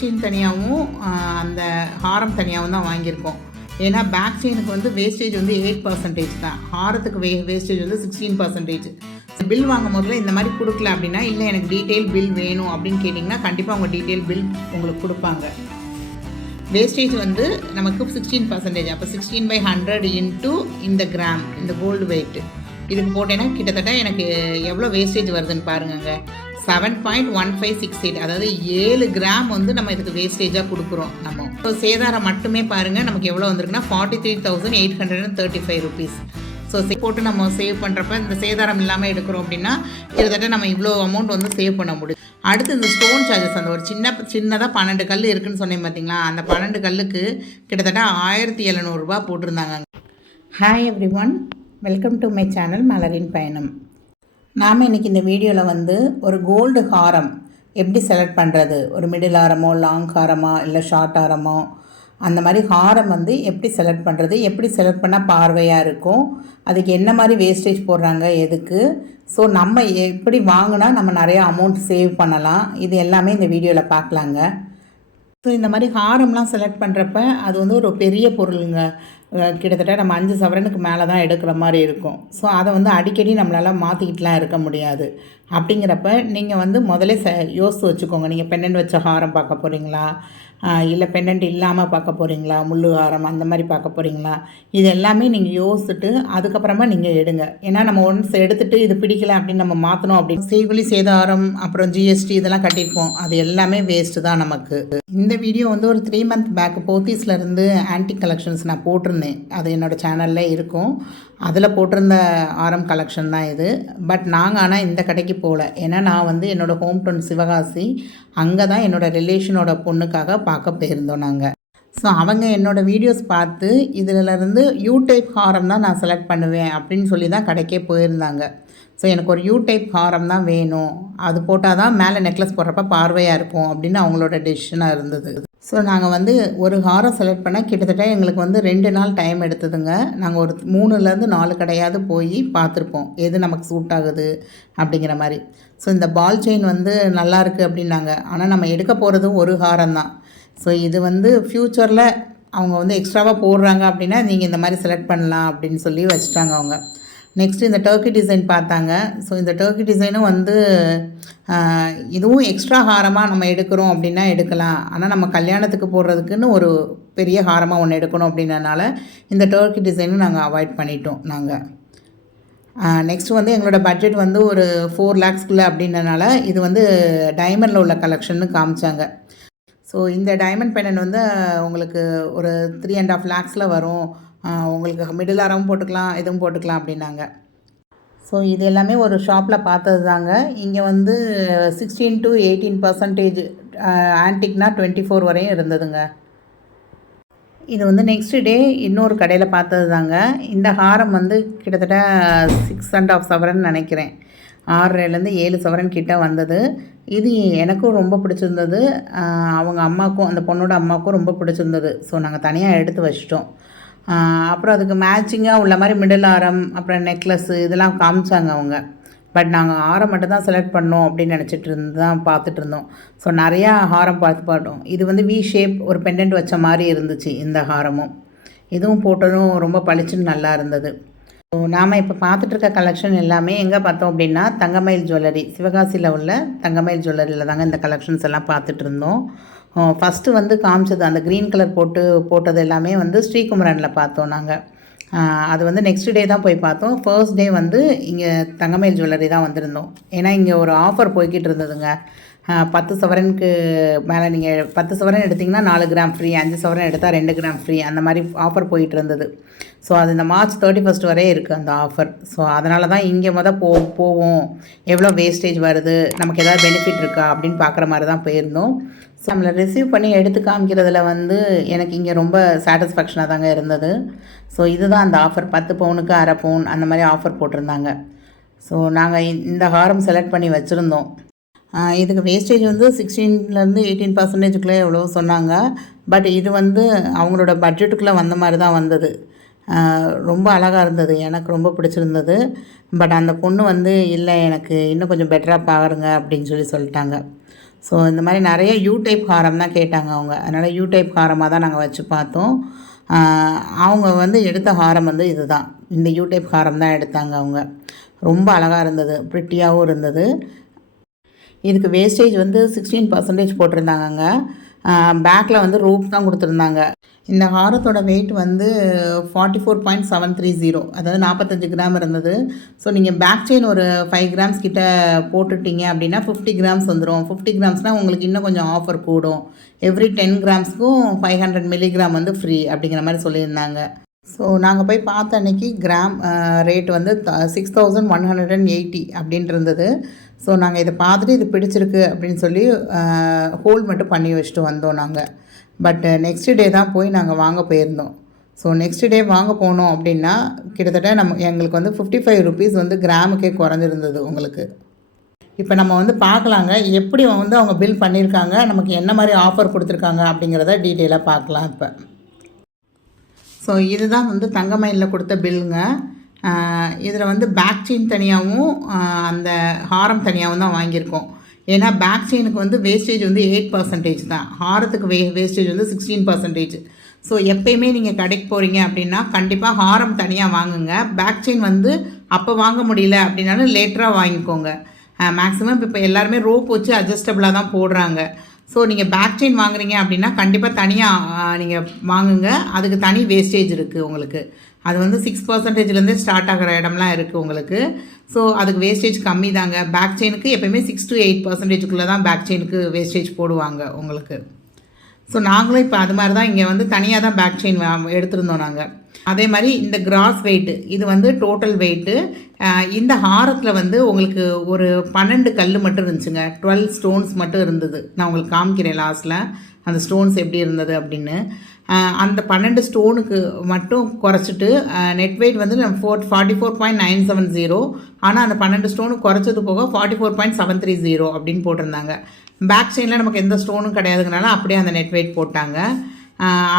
Chain தனியாகவும் அந்த ஹாரம் தனியாகவும் தான் வாங்கியிருக்கோம். ஏன்னா பேக் செயினுக்கு வந்து வேஸ்டேஜ் வந்து 8% தான், ஹாரத்துக்கு வேஸ்டேஜ் வந்து 16%. பில் வாங்கும் போதில் இந்த மாதிரி கொடுக்கல அப்படின்னா, இல்லை எனக்கு டீட்டெயில் பில் வேணும் அப்படின்னு கேட்டிங்கன்னா கண்டிப்பாக அவங்க டீட்டெயில் பில் உங்களுக்கு கொடுப்பாங்க. வேஸ்டேஜ் வந்து நமக்கு 16%. அப்போ 16/100 இன்ட்டு இந்த கிராம், இந்த கோல்டு வெயிட்டு இதுக்கு போட்டேன்னா கிட்டத்தட்ட எனக்கு எவ்வளோ வேஸ்டேஜ் வருதுன்னு பாருங்கங்க. 7.1568, அதாவது 7 கிராம் வந்து நம்ம இதுக்கு வேஸ்டேஜாக கொடுக்குறோம் நம்ம. ஸோ சேதாரம் மட்டுமே பாருங்கள் நமக்கு எவ்வளோ வந்திருக்குன்னா 43,835 rupees. ஸோ போட்டு நம்ம சேவ் பண்ணுறப்ப இந்த சேதாரம் இல்லாமல் எடுக்கிறோம் அப்படின்னா கிட்டத்தட்ட நம்ம இவ்வளோ அமௌண்ட் வந்து சேவ் பண்ண முடியும். அடுத்து இந்த ஸ்டோன் சார்ஜஸ், அந்த ஒரு சின்னதாக 12 கல் இருக்குதுன்னு சொன்னேன் பார்த்தீங்களா, அந்த 12 கல்லுக்கு கிட்டத்தட்ட 1700 ரூபா போட்டிருந்தாங்க. Hi every one, welcome to my channel மலரின் பயணம். நாம் இன்றைக்கி இந்த வீடியோவில் வந்து ஒரு கோல்டு ஹாரம் எப்படி செலக்ட் பண்ணுறது, ஒரு மிடில் ஹாரமோ லாங் ஹாரமோ இல்லை ஷார்ட் ஹாரமோ, அந்த மாதிரி ஹாரம் வந்து எப்படி செலக்ட் பண்ணுறது, எப்படி செலக்ட் பண்ணால் பார்வையாக இருக்கும், அதுக்கு என்ன மாதிரி வேஸ்டேஜ் போடுறாங்க எதுக்கு, ஸோ நம்ம எப்படி வாங்கினா நம்ம நிறையா அமௌண்ட் சேவ் பண்ணலாம், இது எல்லாமே இந்த வீடியோவில் பார்க்கலாங்க. ஸோ இந்த மாதிரி ஹாரம்லாம் செலக்ட் பண்ணுறப்ப அது வந்து ஒரு பெரிய பொருளுங்க. கிட்டத்தட்ட நம்ம 5 சவரனுக்கு மேலே தான் எடுக்கிற மாதிரி இருக்கும். ஸோ அதை வந்து அடிக்கடி நம்மளால் மாற்றிக்கிட்டுலாம் இருக்க முடியாது. அப்படிங்கிறப்ப நீங்கள் வந்து முதல்ல யோசித்து வச்சுக்கோங்க. நீங்கள் பெண்டன்ட் வச்ச ஹாரம் பார்க்க போகிறீங்களா, இல்லை பெண்டன்ட் இல்லாமல் பார்க்க போகிறீங்களா, முள்ளு ஹாரம் அந்த மாதிரி பார்க்க போகிறீங்களா, இது எல்லாமே நீங்கள் யோசிச்சுட்டு அதுக்கப்புறமா நீங்கள் எடுங்க. ஏன்னா நம்ம ஒன்ஸ் எடுத்துகிட்டு இது பிடிக்கல அப்படின்னு நம்ம மாற்றணும் அப்படின்னு செய்கூலி சேதாரம் அப்புறம் ஜிஎஸ்டி இதெல்லாம் கட்டியிருப்போம், அது எல்லாமே வேஸ்ட்டு தான் நமக்கு. இந்த வீடியோ வந்து ஒரு 3 month பேக் போத்தீஸ்லேருந்து ஆன்டிக் கலெக்ஷன்ஸ் நான் போட்டிருந்தேன், அது என்னோடய சேனலில் இருக்கும். அதில் போட்டிருந்த ஆரம் கலெக்ஷன் தான் இது. பட் நாங்கள் ஆனால் இந்த கடைக்கு போகல, ஏன்னா நான் வந்து என்னோடய ஹோம் டவுன் சிவகாசி, அங்கே தான் என்னோடய ரிலேஷனோட பொண்ணுக்காக பார்க்க போயிருந்தோம் நாங்கள். ஸோ அவங்க என்னோடய வீடியோஸ் பார்த்து இதிலேருந்து யூ டைப் ஹாரம் தான் நான் செலக்ட் பண்ணுவேன் அப்படின்னு சொல்லி தான் கடைக்கே போயிருந்தாங்க. ஸோ எனக்கு ஒரு யூ டைப் ஹாரம் தான் வேணும், அது போட்டால் தான் மேலே நெக்லஸ் போடுறப்ப பார்வையாக இருக்கும் அப்படின்னு அவங்களோட டெசிஷனாக இருந்தது. ஸோ நாங்கள் வந்து ஒரு ஹாரம் செலக்ட் பண்ணால் கிட்டத்தட்ட எங்களுக்கு வந்து 2 நாள் டைம் எடுத்ததுங்க. நாங்கள் ஒரு 3-4 கடையாவது போய் பார்த்துருப்போம் எது நமக்கு சூட் ஆகுது அப்படிங்கிற மாதிரி. ஸோ இந்த பால் செயின் வந்து நல்லா இருக்குது அப்படின்னாங்க, ஆனால் நம்ம எடுக்க போகிறதும் ஒரு ஹாரம் தான். ஸோ இது வந்து ஃப்யூச்சரில் அவங்க வந்து எக்ஸ்ட்ராவாக போடுறாங்க அப்படின்னா நீங்கள் இந்த மாதிரி செலக்ட் பண்ணலாம் அப்படின்னு சொல்லி வச்சுட்டாங்க அவங்க. நெக்ஸ்ட்டு இந்த டர்க்கி டிசைன் பார்த்தாங்க. ஸோ இந்த டர்க்கி டிசைனும் வந்து இதுவும் எக்ஸ்ட்ரா ஹாரமாக நம்ம எடுக்கிறோம் அப்படின்னா எடுக்கலாம், ஆனால் நம்ம கல்யாணத்துக்கு போடுறதுக்குன்னு ஒரு பெரிய ஹாரமாக ஒன்று எடுக்கணும் அப்படின்றனால இந்த டர்க்கி டிசைனும் நாங்கள் அவாய்ட் பண்ணிட்டோம் நாங்கள். நெக்ஸ்ட் வந்து எங்களோட பட்ஜெட் வந்து ஒரு 4 lakhsக்குள்ளே அப்படின்றனால இது வந்து டைமண்டில் உள்ள கலெக்ஷன்னு காமிச்சாங்க. ஸோ இந்த டைமண்ட் பெண்டன்ட் வந்து உங்களுக்கு ஒரு 3.5 lakhsல வரும், உங்களுக்கு மிடில் ஹாரமும் போட்டுக்கலாம் இதுவும் போட்டுக்கலாம் அப்படின்னாங்க. ஸோ இது எல்லாமே ஒரு ஷாப்பில் பார்த்தது தாங்க. இங்கே வந்து 16 to 18% ஆன்டிக்னா 24 வரையும் இருந்ததுங்க. இது வந்து நெக்ஸ்ட் டே இன்னொரு கடையில் பார்த்தது தாங்க. இந்த ஹாரம் வந்து கிட்டத்தட்ட 6.5 சவரன் நினைக்கிறேன், 6.5 7 சவரன் கிட்ட வந்தது. இது எனக்கும் ரொம்ப பிடிச்சிருந்தது, அவங்க அம்மாவுக்கும் அந்த பொண்ணோட அம்மாவுக்கும் ரொம்ப பிடிச்சிருந்தது. ஸோ நாங்கள் தனியாக எடுத்து வச்சிட்டோம். அப்புறம் அதுக்கு மேட்சிங்காக உள்ள மாதிரி மிடில் ஆரம் அப்புறம் நெக்லஸ்ஸு இதெல்லாம் காமிச்சாங்க அவங்க. பட் நாங்கள் ஹாரம் மட்டும் தான் செலக்ட் பண்ணோம் அப்படின்னு நினச்சிட்டு தான் பார்த்துட்டு இருந்தோம். ஸோ நிறையா ஹாரம் பார்த்தோம். இது வந்து வி ஷேப் ஒரு பெண்டன்ட் வச்ச மாதிரி இருந்துச்சு இந்த ஹாரமும். இதுவும் போட்டதும் ரொம்ப பளிச்சுன்னு நல்லா இருந்தது. ஸோ நாம் இப்போ பார்த்துட்ருக்க கலெக்ஷன் எல்லாமே எங்கே பார்த்தோம் அப்படின்னா தங்கமயில் ஜுவல்லரி, சிவகாசியில் உள்ள தங்கமயில் ஜுவல்லரியில் தாங்க இந்த கலெக்ஷன்ஸ் எல்லாம் பார்த்துட்டு இருந்தோம். ஃபஸ்ட்டு வந்து காமிச்சது அந்த க்ரீன் கலர் போட்டது எல்லாமே வந்து ஸ்ரீகுமரனில் பார்த்தோம் நாங்கள். அது வந்து நெக்ஸ்ட் டே தான் போய் பார்த்தோம். ஃபர்ஸ்ட் டே வந்து இங்கே தங்கமயில் ஜுவல்லரி தான் வந்திருந்தோம். ஏன்னா இங்கே ஒரு ஆஃபர் போய்கிட்டு இருந்ததுங்க. 10 சவரனுக்கு மேலே நீங்கள் 10 சவரன் எடுத்திங்கன்னா 4 கிராம் ஃப்ரீ, 5 சவரன் எடுத்தால் 2 கிராம் ஃப்ரீ, அந்த மாதிரி ஆஃபர் போயிட்டு இருந்தது. ஸோ அது இந்த March 31 வரை இருக்குது அந்த ஆஃபர். ஸோ அதனால தான் இங்கே போவோம், எவ்வளோ வேஸ்டேஜ் வருது, நமக்கு ஏதாவது பெனிஃபிட் இருக்கா அப்படின்னு பார்க்குற மாதிரி தான் போயிருந்தோம். ஸோ நம்மளை ரிசீவ் பண்ணி எடுத்து காமிக்கிறதுல வந்து எனக்கு இங்கே ரொம்ப சாட்டிஸ்ஃபேக்ஷனாக தாங்க இருந்தது. ஸோ இதுதான் அந்த ஆஃபர், 10 பவுனுக்கு அரை பவுன் அந்த மாதிரி ஆஃபர் போட்டிருந்தாங்க. ஸோ நாங்கள் இந்த ஹாரம் செலக்ட் பண்ணி வச்சுருந்தோம். இதுக்கு வேஸ்டேஜ் வந்து 16 to 18% எவ்வளோ சொன்னாங்க. பட் இது வந்து அவங்களோட பட்ஜெட்டுக்குள்ளே வந்த மாதிரி தான் வந்தது. ரொம்ப அழகாக இருந்தது, எனக்கு ரொம்ப பிடிச்சிருந்தது. பட் அந்த பொண்ணு வந்து இல்லை எனக்கு இன்னும் கொஞ்சம் பெட்டராக பாருங்க அப்படின்னு சொல்லிட்டாங்க. ஸோ இந்த மாதிரி நிறைய யூ டைப் ஹாரம் தான் கேட்டாங்க அவங்க. அதனால் யூ டைப் ஹாரமாக தான் நாங்கள் வச்சு பார்த்தோம். அவங்க வந்து எடுத்த ஹாரம் வந்து இது தான், இந்த யூ டைப் ஹாரம் தான் எடுத்தாங்க அவங்க. ரொம்ப அழகாக இருந்தது, ப்ரிட்டியாகவும் இருந்தது. இதுக்கு வேஸ்டேஜ் வந்து 16% போட்டிருந்தாங்கங்க. பேக்கில் வந்து ரோப் தான் கொடுத்துருந்தாங்க. இந்த ஹாரத்தோட வெயிட் வந்து 44.730, அதாவது 45 கிராம் இருந்தது. ஸோ நீங்கள் பேக் செயின் ஒரு 5 கிராம்ஸ் கிட்ட போட்டுட்டீங்க அப்படின்னா 50 கிராம்ஸ் வந்துடும். 50 கிராம்ஸ்னால் உங்களுக்கு இன்னும் கொஞ்சம் ஆஃபர் கூடும். எவ்ரி 10 கிராம்ஸ்க்கும் 500 மில்லிகிராம் வந்து ஃப்ரீ அப்படிங்கிற மாதிரி சொல்லியிருந்தாங்க. ஸோ நாங்கள் போய் பார்த்த அன்றைக்கி கிராம் ரேட் வந்து 6180 அப்படின்ட்டு இருந்தது. ஸோ நாங்கள் இதை பார்த்துட்டு இது பிடிச்சிருக்கு அப்படின்னு சொல்லி ஹோல்ட் மட்டும் பண்ணி வச்சுட்டு வந்தோம் நாங்கள். பட் நெக்ஸ்ட் டே தான் போய் நாங்கள் வாங்க போயிருந்தோம். ஸோ நெக்ஸ்ட் டே வாங்க போனோம் அப்படின்னா கிட்டத்தட்ட எங்களுக்கு வந்து 55 ருபீஸ் வந்து கிராமுக்கே குறைஞ்சிருந்தது உங்களுக்கு. இப்போ நம்ம வந்து பார்க்கலாங்க எப்படி வந்து அவங்க பில் பண்ணியிருக்காங்க, நமக்கு என்ன மாதிரி ஆஃபர் கொடுத்துருக்காங்க அப்படிங்கிறத டீட்டெயிலாக பார்க்கலாம் இப்போ. ஸோ இதுதான் வந்து தங்கமயிலில் கொடுத்த பில்லுங்க. இதில் வந்து பேக் செயின் தனியாகவும் அந்த ஹாரம் தனியாகவும் தான் வாங்கியிருக்கோம். ஏன்னா பேக் செயினுக்கு வந்து வேஸ்டேஜ் வந்து 8% தான், ஹாரத்துக்கு வேஸ்டேஜ் வந்து 16%. ஸோ எப்போயுமே நீங்கள் கடைக்கு போகிறீங்க அப்படின்னா கண்டிப்பாக ஹாரம் தனியாக வாங்குங்க. பேக் செயின் வந்து அப்போ வாங்க முடியல அப்படின்னாலும் லேட்டராக வாங்கிக்கோங்க. மேக்ஸிமம் இப்போ எல்லாருமே ரோப் வச்சு அட்ஜஸ்டபிளாக தான் போடுறாங்க. ஸோ நீங்கள் பேக் செயின் வாங்குறீங்க அப்படின்னா கண்டிப்பாக தனியாக நீங்கள் வாங்குங்க. அதுக்கு தனி வேஸ்டேஜ் இருக்குது உங்களுக்கு. அது வந்து 6%லேருந்தே ஸ்டார்ட் ஆகிற இடம்லாம் இருக்குது உங்களுக்கு. ஸோ அதுக்கு வேஸ்டேஜ் கம்மி தாங்க. பேக் செயினுக்கு எப்போயுமே 6 to 8% தான் பேக் செயினுக்கு வேஸ்டேஜ் போடுவாங்க உங்களுக்கு. ஸோ நாங்களும் இப்போ அது மாதிரி தான் இங்கே வந்து தனியாக தான் பேக் செயின் எடுத்திருந்தோம் நாங்கள். அதே மாதிரி இந்த கிராஸ் வெயிட்டு இது வந்து டோட்டல் வெயிட்டு. இந்த ஹாரத்தில் வந்து உங்களுக்கு ஒரு 12 கல் மட்டும் இருந்துச்சுங்க. 12 ஸ்டோன்ஸ் மட்டும் இருந்தது. நான் உங்களுக்கு காமிக்கிறேன் லாஸ்ட்டில் அந்த ஸ்டோன்ஸ் எப்படி இருந்தது அப்படின்னு. அந்த 12 ஸ்டோனுக்கு மட்டும் குறைச்சிட்டு நெட் வெயிட் வந்து 44.970. ஆனால் அந்த 12 ஸ்டோனுக்கு குறைச்சது போக 44.730 அப்படின்னு போட்டிருந்தாங்க. பேக் சைடில் நமக்கு எந்த ஸ்டோனும் கிடையாதுங்கனால அப்படியே அந்த நெட் வெயிட் போட்டாங்க.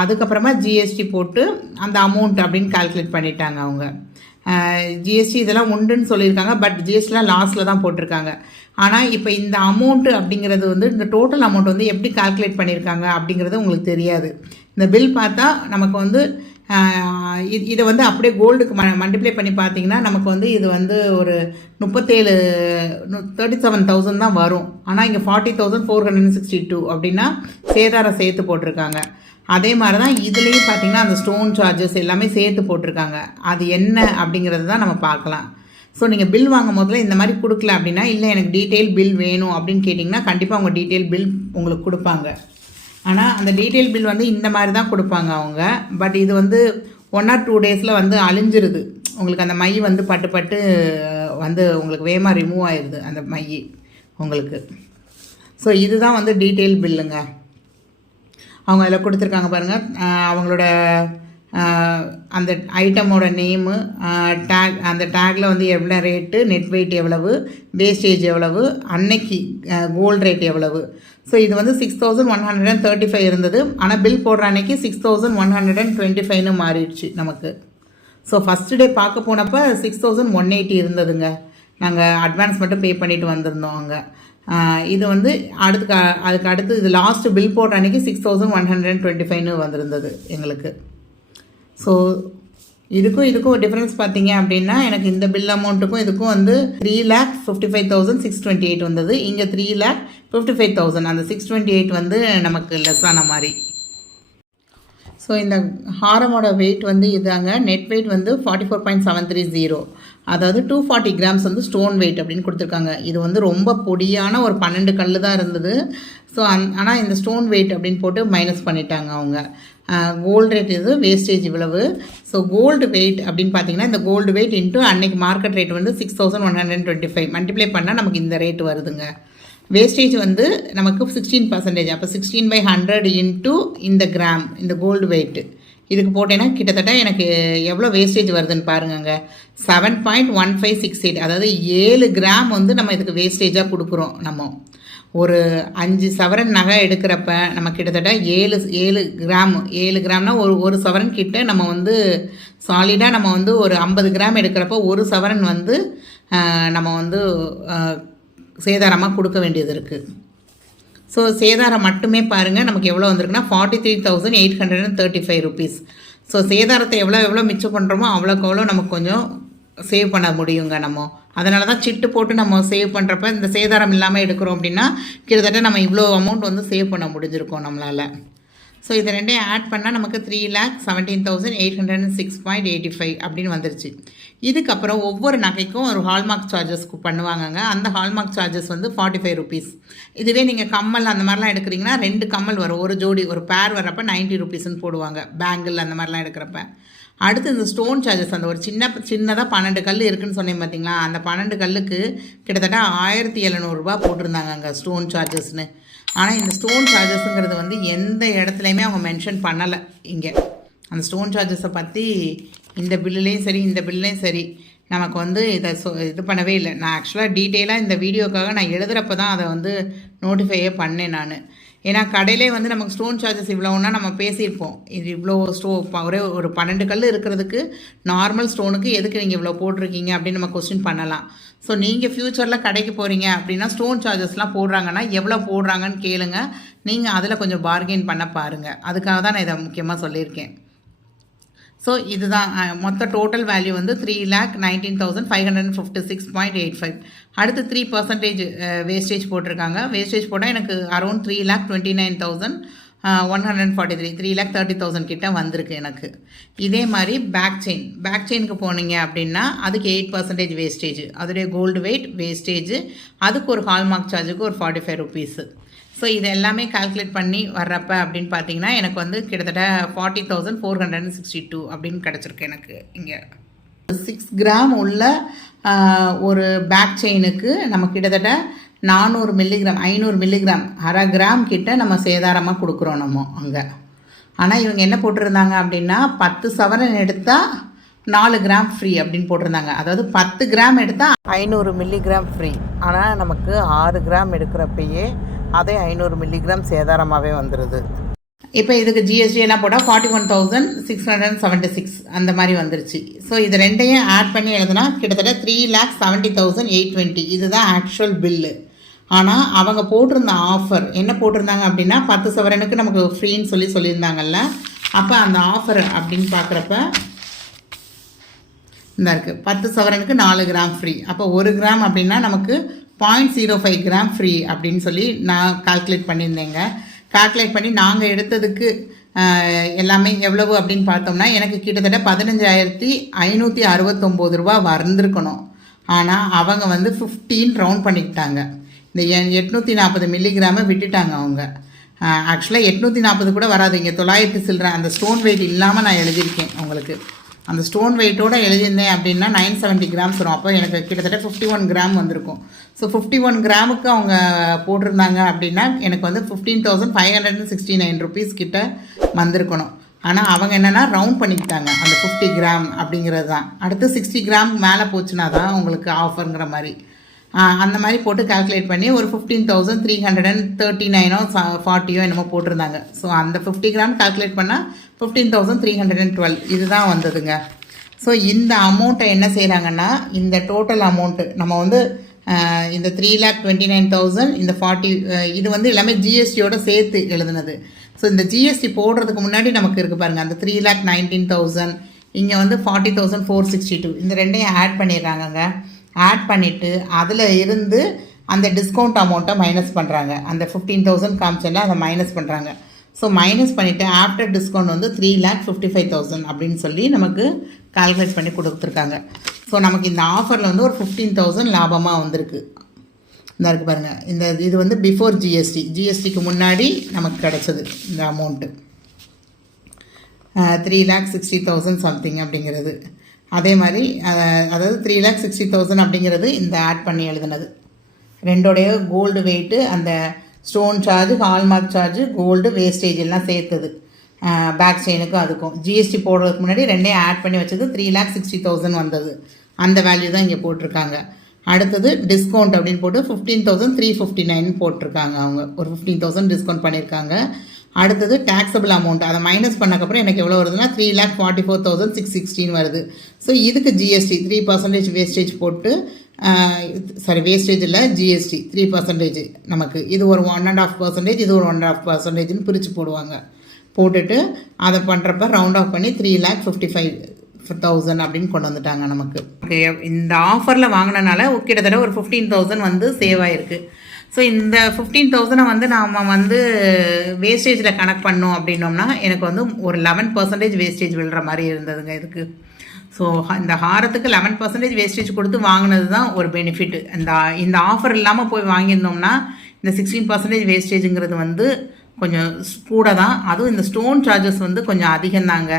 அதுக்கப்புறமா ஜிஎஸ்டி போட்டு அந்த அமௌண்ட் அப்படின்னு கால்குலேட் பண்ணிட்டாங்க அவங்க. ஜிஎஸ்டி இதெல்லாம் உண்டுன்னு சொல்லியிருக்காங்க, பட் ஜிஎஸ்டிலாம் லாஸ்ட்டில் தான் போட்டிருக்காங்க. ஆனால் இப்போ இந்த அமௌண்ட்டு அப்படிங்கிறது வந்து இந்த டோட்டல் அமௌண்ட் வந்து எப்படி கால்குலேட் பண்ணியிருக்காங்க அப்படிங்கிறது உங்களுக்கு தெரியாது. இந்த பில் பார்த்தா நமக்கு வந்து இதை வந்து அப்படியே கோல்டுக்கு மல்டிப்ளை பண்ணி பார்த்தீங்கன்னா நமக்கு வந்து இது வந்து ஒரு 37,000 தான் வரும். ஆனால் இங்கே 40,462 அப்படின்னா சேதாரம் சேர்த்து போட்டிருக்காங்க. அதே மாதிரி தான் இதுலேயும் பார்த்தீங்கன்னா அந்த ஸ்டோன் சார்ஜஸ் எல்லாமே சேர்த்து போட்டிருக்காங்க. அது என்ன அப்படிங்கிறது தான் நம்ம பார்க்கலாம். ஸோ நீங்கள் பில் வாங்கும் போதில் இந்த மாதிரி கொடுக்கல அப்படின்னா, இல்லை எனக்கு டீட்டெயில் பில் வேணும் அப்படின்னு கேட்டிங்கன்னா கண்டிப்பாக அவங்க டீட்டெயில் பில் உங்களுக்கு கொடுப்பாங்க. ஆனால் அந்த டீட்டெயில் பில் வந்து இந்த மாதிரி தான் கொடுப்பாங்க அவங்க. பட் இது வந்து 1 or 2 டேஸில் வந்து அழிஞ்சிருது உங்களுக்கு. அந்த மை வந்து பட்டு வந்து உங்களுக்கு வேகமாக ரிமூவ் ஆயிடுது அந்த மை உங்களுக்கு. ஸோ இதுதான் வந்து டீட்டெயில் பில்லுங்க. அவங்க அதில் கொடுத்துருக்காங்க பாருங்கள். அவங்களோட அந்த ஐட்டமோட நேமு, டேக், அந்த டேக்கில் வந்து எவ்வளோ ரேட்டு, நெட் வெயிட் எவ்வளவு, வேஸ்டேஜ் எவ்வளவு, அன்னைக்கு கோல்டு ரேட் எவ்வளவு. ஸோ இது வந்து 6135 இருந்தது. ஆனால் பில் போடுற அன்னைக்கு 6125 மாறிடுச்சு நமக்கு. ஸோ ஃபஸ்ட்டு டே பார்க்க போனப்போ 6180 இருந்ததுங்க. நாங்கள் அட்வான்ஸ் மட்டும் பே பண்ணிவிட்டு வந்திருந்தோம் அங்கே. இது வந்து அதுக்கு அடுத்து இது லாஸ்ட்டு பில் போடுற அன்றைக்கி 6125 வந்திருந்தது எங்களுக்கு. ஸோ இதுக்கும் ஒரு டிஃப்ரென்ஸ் பார்த்தீங்க அப்படின்னா எனக்கு இந்த பில் அமௌண்ட்டுக்கும் இதுக்கும் வந்து 3,55,628 வந்தது. இங்கே 3,55,000. அந்த 628 வந்து நமக்கு லெஸ் ஆன மாதிரி. ஸோ இந்த ஹாரமோட வெயிட் வந்து இதாங்க. நெட் வெயிட் வந்து 44.730, அதாவது 240 கிராம்ஸ் வந்து ஸ்டோன் வெயிட் அப்படின்னு கொடுத்துருக்காங்க. இது வந்து ரொம்ப பொடியான ஒரு 12 கல் தான் இருந்தது. ஸோ ஆனால் இந்த ஸ்டோன் வெயிட் அப்படின்னு போட்டு மைனஸ் பண்ணிட்டாங்க அவங்க. கோல்டு ரேட் இது, வேஸ்டேஜ் இவ்வளவு. ஸோ கோல்டு வெயிட் அப்படின்னு பார்த்தீங்கன்னா இந்த கோல்டு வெயிட் இன்ட்டு அன்னைக்கு மார்க்கெட் ரேட் வந்து 6125 மல்டிப்ளை பண்ணால் நமக்கு இந்த ரேட் வருதுங்க. வேஸ்டேஜ் வந்து நமக்கு 16%. அப்போ 16/100 இன்ட்டு இந்த கிராம், இந்த கோல்டு வெயிட்டு இதுக்கு போட்டேன்னா கிட்டத்தட்ட எனக்கு எவ்வளோ வேஸ்டேஜ் வருதுன்னு பாருங்கங்க. 7.1568, அதாவது 7 கிராம் வந்து நம்ம இதுக்கு வேஸ்டேஜாக கொடுக்குறோம். நம்ம ஒரு 5 சவரன் நகை எடுக்கிறப்ப நம்ம கிட்டத்தட்ட 7 கிராம்னா ஒரு சவரன் கிட்ட நம்ம வந்து சாலிடாக நம்ம வந்து ஒரு 50 கிராம் எடுக்கிறப்ப ஒரு சவரன் வந்து நம்ம வந்து சேதாரமாக கொடுக்க வேண்டியது இருக்குது. ஸோ சேதாரம் மட்டுமே பாருங்கள் நமக்கு எவ்வளோ வந்திருக்குன்னா 43,835 ருபீஸ். ஸோ சேதாரத்தை எவ்வளோ மிச்சம் பண்ணுறோமோ அவ்வளோக்கு அவ்வளோ நமக்கு கொஞ்சம் சேவ் பண்ண முடியுங்க நம்ம. அதனால தான் சிட்டு போட்டு நம்ம சேவ் பண்ணுறப்ப இந்த சேதாரம் இல்லாமல் எடுக்கிறோம் அப்படின்னா கிட்டத்தட்ட நம்ம இவ்வளோ அமௌண்ட் வந்து சேவ் பண்ண முடிஞ்சிருக்கோம் நம்மளால். ஸோ இது ரெண்டையும் ஆட் பண்ணால் நமக்கு 3,17,806.85 அப்படின்னு வந்துருச்சு. இதுக்கப்புறம் ஒவ்வொரு நகைக்கும் ஒரு ஹால்மார்க் சார்ஜஸ்க்கு பண்ணுவாங்கங்க. அந்த ஹால்மார்க் சார்ஜஸ் வந்து 45 ருபீஸ். இதுவே நீங்கள் கம்மல் அந்த மாதிரிலாம் எடுக்கிறீங்கன்னா 2 கம்மல் வரும், ஒரு ஜோடி ஒரு பேர் வர்றப்ப 90 ருபீஸ்ன்னு போடுவாங்க பேங்கிள் அந்த மாதிரிலாம் எடுக்கிறப்ப. அடுத்து இந்த ஸ்டோன் சார்ஜஸ் அந்த ஒரு சின்னதாக 12 கல் இருக்குதுன்னு சொன்னேன் பார்த்தீங்களா, அந்த 12 கல்லுக்கு கிட்டத்தட்ட 1,700 ரூபா போட்டிருந்தாங்க அங்கே ஸ்டோன் சார்ஜஸ்னு. ஆனால் இந்த ஸ்டோன் சார்ஜஸ்ங்கிறது வந்து எந்த இடத்துலையுமே அவங்க மென்ஷன் பண்ணலை. இங்கே அந்த ஸ்டோன் சார்ஜஸை பற்றி இந்த பில்லுலேயும் சரி இந்த பில்லையும் சரி நமக்கு வந்து இதை இது பண்ணவே இல்லை. நான் ஆக்சுவலாக டீட்டெயிலாக இந்த வீடியோக்காக நான் எழுதுகிறப்ப தான் அதை வந்து நோட்டிஃபையே பண்ணேன் நான். ஏன்னா கடையிலே வந்து நமக்கு ஸ்டோன் சார்ஜஸ் இவ்வளோன்னா நம்ம பேசியிருப்போம், இது இவ்வளோ ஒரே ஒரு 12 கல் இருக்கிறதுக்கு நார்மல் ஸ்டோனுக்கு எதுக்கு நீங்கள் இவ்வளோ போட்டிருக்கீங்க அப்படின்னு நம்ம கொஸ்டின் பண்ணலாம். ஸோ நீங்கள் ஃப்யூச்சரில் கடைக்கு போகிறீங்க அப்படின்னா ஸ்டோன் சார்ஜஸ்லாம் போடுறாங்கன்னா எவ்வளோ போடுறாங்கன்னு கேளுங்க, நீங்கள் அதில் கொஞ்சம் பார்கெயின் பண்ண பாருங்கள். அதுக்காக தான் நான் இதை முக்கியமாக சொல்லியிருக்கேன். ஸோ இதுதான் மொத்த டோட்டல் வேல்யூ வந்து 3,19,556.85. அடுத்து 3% வேஸ்டேஜ் போட்டிருக்காங்க. வேஸ்டேஜ் போட்டால் எனக்கு அரௌண்ட் 3,29,143 3,30,000 கிட்ட வந்திருக்கு எனக்கு. இதே மாதிரி பேக் செயினுக்கு போனீங்க அப்படின்னா அதுக்கு 8% வேஸ்டேஜ், அதோடைய கோல்டு வெயிட் வேஸ்டேஜ், அதுக்கு ஒரு ஹால்மார்க் சார்ஜுக்கு ஒரு 45 ருபீஸு. ஸோ இது எல்லாமே கால்குலேட் பண்ணி வர்றப்ப அப்படின்னு பார்த்தீங்கன்னா எனக்கு வந்து கிட்டத்தட்ட 40,462 அப்படின்னு கிடச்சிருக்கு எனக்கு. இங்கே 6 கிராம் உள்ள ஒரு பேக் செயினுக்கு நம்ம கிட்டத்தட்ட 400 மில்லிகிராம் 500 மில்லிகிராம் அரை கிராம் கிட்ட நம்ம சேதாரமாக கொடுக்குறோம் நம்ம அங்கே. ஆனால் இவங்க என்ன போட்டிருந்தாங்க அப்படின்னா 10 சவரன் எடுத்தால் 4 கிராம் ஃப்ரீ அப்படின்னு போட்டிருந்தாங்க. அதாவது 10 கிராம் எடுத்தால் 500 மில்லிகிராம் ஃப்ரீ. ஆனால் நமக்கு 6 கிராம் எடுக்கிறப்பயே அதே 500 மில்லிகிராம் சேதாரமாகவே வந்துடுது. இப்போ இதுக்கு ஜிஎஸ்டி எல்லாம் போட்டால் 41,676 அந்த மாதிரி வந்துருச்சு. ஸோ இது ரெண்டையும் ஆட் பண்ணி எழுதுனா கிட்டத்தட்ட 3,70,820 இதுதான் ஆக்சுவல் பில்லு. ஆனால் அவங்க போட்டிருந்த ஆஃபர் என்ன போட்டிருந்தாங்க அப்படின்னா 10 சவரனுக்கு நமக்கு ஃப்ரீன்னு சொல்லியிருந்தாங்கல்ல. அப்போ அந்த ஆஃபர் அப்படின்னு பார்க்குறப்ப இந்த இருக்குது 10 சவரனுக்கு 4 கிராம் ஃப்ரீ. அப்போ 1 கிராம் அப்படின்னா நமக்கு 0.05 கிராம் ஃப்ரீ அப்படின்னு சொல்லி நான் கால்குலேட் பண்ணியிருந்தேங்க. கால்குலேட் பண்ணி நாங்கள் எடுத்ததுக்கு எல்லாமே எவ்வளவு அப்படின்னு பார்த்தோம்னா எனக்கு கிட்டத்தட்ட 15,569 ரூபா வந்திருக்கணும். ஆனால் அவங்க வந்து 15 ரவுண்ட் பண்ணிக்கிட்டாங்க. இந்த 840 மில்லிகிராமை விட்டுட்டாங்க அவங்க. ஆக்சுவலாக 840 கூட வராது, இங்கே 900 சில்லற அந்த ஸ்டோன் வெயிட் இல்லாமல் நான் எழுதியிருக்கேன் உங்களுக்கு. அந்த ஸ்டோன் வெயிட்டோடு எழுதியிருந்தேன் அப்படின்னா 970 கிராம்ஸ் வரும். அப்போ எனக்கு கிட்டத்தட்ட 51 கிராம் வந்திருக்கும். ஸோ 51 கிராமுக்கு அவங்க போட்டிருந்தாங்க அப்படின்னா எனக்கு வந்து 15,569 ருபீஸ் கிட்ட வந்திருக்கணும். ஆனால் அவங்க என்னென்னா ரவுண்ட் பண்ணிக்கிட்டாங்க அந்த 50 கிராம் அப்படிங்கிறது தான். அடுத்து 60 கிராம் மேலே போச்சுன்னா தான் உங்களுக்கு ஆஃபருங்கிற மாதிரி அந்த மாதிரி போட்டு கால்குலேட் பண்ணி ஒரு 15,339 40 என்னமோ போட்டிருந்தாங்க. ஸோ அந்த 50 கிராம் கால்குலேட் பண்ணால் 15,312 இதுதான் வந்ததுங்க. ஸோ இந்த அமௌண்ட்டை என்ன செய்கிறாங்கன்னா இந்த டோட்டல் அமௌண்ட்டு நம்ம வந்து இந்த 3,29,000 இந்த 40 இது வந்து எல்லாமே ஜிஎஸ்டியோட சேர்த்து எழுதுனது. ஸோ இந்த ஜிஎஸ்டி போடுறதுக்கு முன்னாடி நமக்கு இருக்குது பாருங்கள் அந்த 3,19,000 இங்கே வந்து 40,462 இந்த ரெண்டையும் ஆட் பண்ணிடுறாங்கங்க. ஆட் பண்ணிவிட்டு அதில் இருந்து அந்த டிஸ்கவுண்ட் அமௌண்ட்டை மைனஸ் பண்ணுறாங்க. அந்த 15,000 காமிச்சோன்னா அதை மைனஸ் பண்ணுறாங்க. ஸோ மைனஸ் பண்ணிவிட்டு ஆஃப்டர் டிஸ்கவுண்ட் வந்து 3,55,000 அப்படின்னு சொல்லி நமக்கு கால்குலேட் பண்ணி கொடுத்துருக்காங்க. ஸோ நமக்கு இந்த ஆஃபரில் வந்து ஒரு 15,000 லாபமாக வந்திருக்கு. இந்த இருக்குது பாருங்கள், இந்த இது வந்து பிஃபோர் ஜிஎஸ்டிக்கு முன்னாடி நமக்கு கிடச்சது இந்த அமௌண்ட்டு 3,60,000 சம்திங் அப்படிங்கிறது. அதே மாதிரி அதாவது 3,60,000 அப்படிங்கிறது இந்த ஆட் பண்ணி எழுதுனது. ரெண்டோடைய கோல்டு வெயிட்டு அந்த stone charge hallmark charge gold wastage எல்லாம் சேர்த்தது பேக் செயினுக்கும் அதுக்கும் ஜிஎஸ்டி போடுறதுக்கு முன்னாடி ரெண்டையும் ஆட் பண்ணி வச்சது 3,60,000 வந்தது. அந்த வேல்யூ தான் இங்கே போட்டிருக்காங்க. அடுத்தது டிஸ்கவுண்ட் அப்படின்னு போட்டு 15,359 போட்டிருக்காங்க. அவங்க ஒரு 15,000 டிஸ்கவுண்ட் பண்ணியிருக்காங்க. அடுத்தது டேக்ஸபிள் அமௌண்ட் அதை மைனஸ் பண்ணக்கப்புறம் எனக்கு எவ்வளோ வருதுன்னா 3,44,616 வருது. ஸோ இதுக்கு ஜிஎஸ்டி 3% வேஸ்டேஜ் போட்டு சாரி வேஸ்டேஜ் இல்லை, ஜிஎஸ்டி 3% நமக்கு. இது ஒரு 1.5%, இது ஒரு 1.5%ன்னு பிரித்து போடுவாங்க. போட்டுட்டு அதை பண்ணுறப்ப ரவுண்ட் ஆஃப் பண்ணி 3,55,000 அப்படின்னு கொண்டு வந்துட்டாங்க நமக்கு. இந்த ஆஃபரில் வாங்கினனால கிட்டத்தட்ட ஒரு 15,000 வந்து சேவ் ஆகிருக்கு. ஸோ இந்த 15,000 வந்து நாம் வந்து வேஸ்டேஜில் கனெக்ட் பண்ணோம் அப்படின்னோம்னா எனக்கு வந்து ஒரு 11% வேஸ்டேஜ் விழுற மாதிரி இருந்ததுங்க இதுக்கு. ஸோ இந்த ஹாரத்துக்கு 11% வேஸ்டேஜ் கொடுத்து வாங்கினது தான் ஒரு பெனிஃபிட். இந்த ஆஃபர் இல்லாமல் போய் வாங்கியிருந்தோம்னா இந்த 16% வேஸ்டேஜுங்கிறது வந்து கொஞ்சம் கூட தான். அதுவும் இந்த ஸ்டோன் சார்ஜஸ் வந்து கொஞ்சம் அதிகம்தாங்க.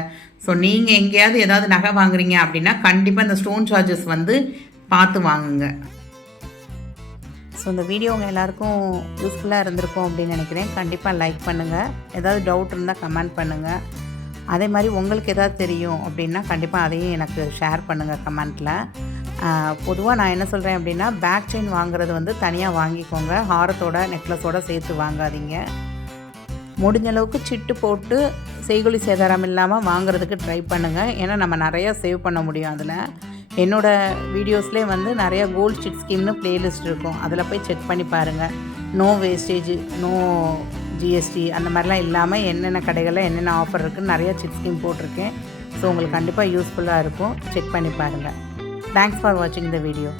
ஸோ நீங்கள் எங்கேயாவது ஏதாவது நகை வாங்குறீங்க அப்படின்னா கண்டிப்பாக இந்த ஸ்டோன் சார்ஜஸ் வந்து பார்த்து வாங்குங்க. ஸோ இந்த வீடியோ உங்கள் எல்லாேருக்கும் யூஸ்ஃபுல்லாக இருந்திருக்கும் அப்படின்னு நினைக்கிறேன். கண்டிப்பாக லைக் பண்ணுங்கள். ஏதாவது டவுட் இருந்தால் கமெண்ட் பண்ணுங்கள். அதே மாதிரி உங்களுக்கு எதாவது தெரியும் அப்படின்னா கண்டிப்பாக அதையும் எனக்கு ஷேர் பண்ணுங்கள் கமெண்ட்டில். பொதுவாக நான் என்ன சொல்கிறேன் அப்படின்னா பேக் செயின் வாங்குறது வந்து தனியாக வாங்கிக்கோங்க. ஹாரத்தோட நெக்லஸோடு சேர்த்து வாங்காதீங்க. முடிஞ்ச அளவுக்கு சிட்டு போட்டு செய்கூலி சேதாரம் இல்லாமல் வாங்குறதுக்கு ட்ரை பண்ணுங்கள். ஏன்னா நம்ம நிறையா சேவ் பண்ண முடியும் அதில். என்னோடய வீடியோஸ்லேயே வந்து நிறையா கோல்ட் சிட் ஸ்கீம்னு ப்ளேலிஸ்ட் இருக்கும். அதில் போய் செக் பண்ணி பாருங்கள். நோ வேஸ்டேஜ், நோ ஜிஎஸ்டி அந்த மாதிரிலாம் இல்லாமல் என்னென்ன கடைகளில் என்னென்ன ஆஃபர் இருக்குதுன்னு நிறையா சிட் ஸ்கீம் போட்டிருக்கேன். ஸோ உங்களுக்கு கண்டிப்பாக யூஸ்ஃபுல்லாக இருக்கும். செக் பண்ணி பாருங்கள். தேங்க்ஸ் ஃபார் வாட்சிங் த வீடியோ.